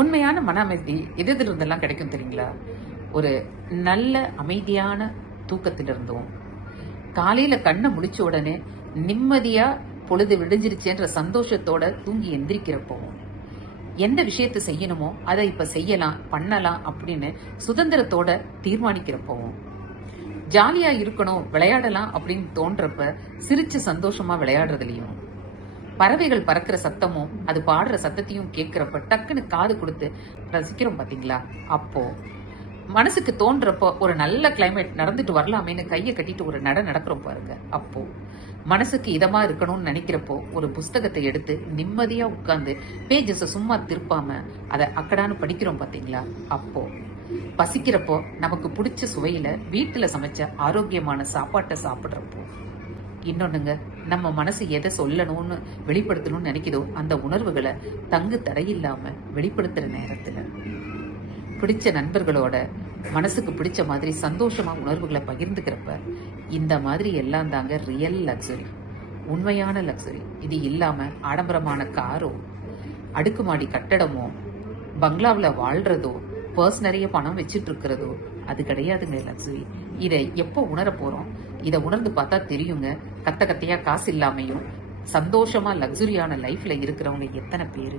உண்மையான மன அமைதி எதுல இருந்தெல்லாம் கிடைக்கும் தெரியுங்களா? ஒரு நல்ல அமைதியான தூக்கத்திலிருந்தும், காலையில கண்ணை முழிச்ச உடனே நிம்மதியா பொழுது விடிஞ்சிருச்சேன்ற சந்தோஷத்தோட தூங்கி எந்திரிக்கிறப்பவும், எந்த விஷயத்தை செய்யணுமோ அதை இப்ப செய்யலாம் பண்ணலாம் அப்படின்னு சுதந்திரத்தோட தீர்மானிக்கிறப்பவும், ஜாலியா இருக்கணும் விளையாடலாம் அப்படின்னு தோன்றப்ப சிரிச்சு சந்தோஷமா விளையாடுறதுலயும், பறவைகள் பறக்கிற சத்தமும் அது பாடுற சத்தத்தையும் கேட்கிறப்ப டக்குன்னு காது கொடுத்து ரசிக்கிறோம் பாத்தீங்களா? அப்போ மனசுக்கு தோன்றப்போ ஒரு நல்ல கிளைமேட் நடந்துட்டு வரலாமேன்னு கையை கட்டிட்டு ஒரு நடக்கிறோம் பாருங்க. அப்போ மனசுக்கு இதமா இருக்கணும்னு நினைக்கிறப்போ ஒரு புஸ்தகத்தை எடுத்து நிம்மதியா உட்கார்ந்து பேஜஸ் சும்மா திருப்பாம அதை அக்கடான்னு படிக்கிறோம் பாத்தீங்களா? அப்போ பசிக்கிறப்போ நமக்கு பிடிச்ச சுவையில வீட்டுல சமைச்ச ஆரோக்கியமான சாப்பாட்டை சாப்பிடுறப்போ, இன்னொன்னுங்க, நம்ம மனசு எதை சொல்லணும்னு வெளிப்படுத்தணும்னு நினைக்குதோ அந்த உணர்வுகளை தங்கு தடையில்லாம வெளிப்படுத்துற நேரத்துல, பிடிச்ச நண்பர்களோட மனசுக்கு பிடிச்ச மாதிரி சந்தோஷமா உணர்வுகளை பகிர்ந்துக்கிறப்ப, இந்த மாதிரி எல்லாம் தாங்க ரியல் லக்ஸுரி, உண்மையான லக்ஸுரி. இது இல்லாம ஆடம்பரமான காரோ, அடுக்குமாடி கட்டடமோ, பங்களாவில் வாழ்றதோ, பர்ஸ் நிறைய பணம் வச்சுட்டு இருக்கிறதோ அது கிடையாதுங்க லக்ஸுரி. இதை எப்போ உணர போறோம்? இதை உணர்ந்து பார்த்தா தெரியுங்க, கத்தையா காசு இல்லாமையும் சந்தோஷமா லக்ஸுரியான லைஃப்ல இருக்கிறவங்க எத்தனை பேரு.